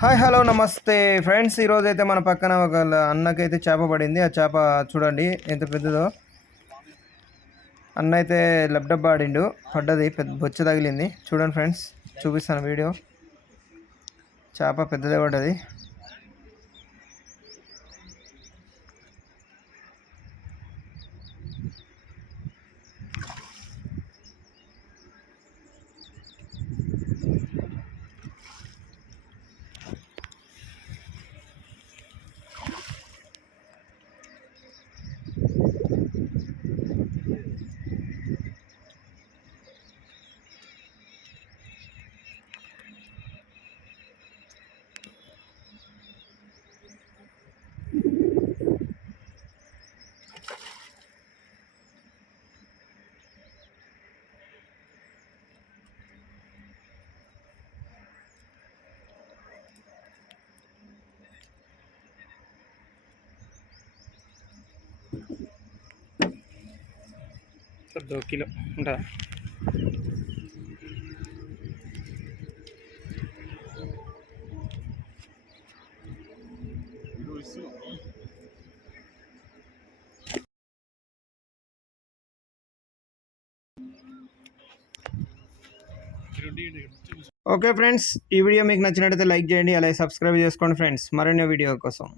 Hi hello నమస్తే ఫ్రెండ్స్. ఈరోజైతే మన పక్కన ఒక అన్నకైతే చేప పడింది. ఆ చేప చూడండి ఎంత పెద్దదో. అన్న అయితే లబ్డబ్బా ఆడిండు, పడ్డది, పెద్ద బొచ్చ తగిలింది. చూడండి ఫ్రెండ్స్, చూపిస్తాను వీడియో. చేప పెద్దదే పడ్డది. सर 2 किलो ఉంటుందా? ఓకే ఫ్రెండ్స్, ఈ వీడియో మీకు నచ్చినట్లయితే లైక్ చేయండి, అలాగే సబ్స్క్రైబ్ చేసుకోండి ఫ్రెండ్స్, మరిన్ని వీడియో కోసం.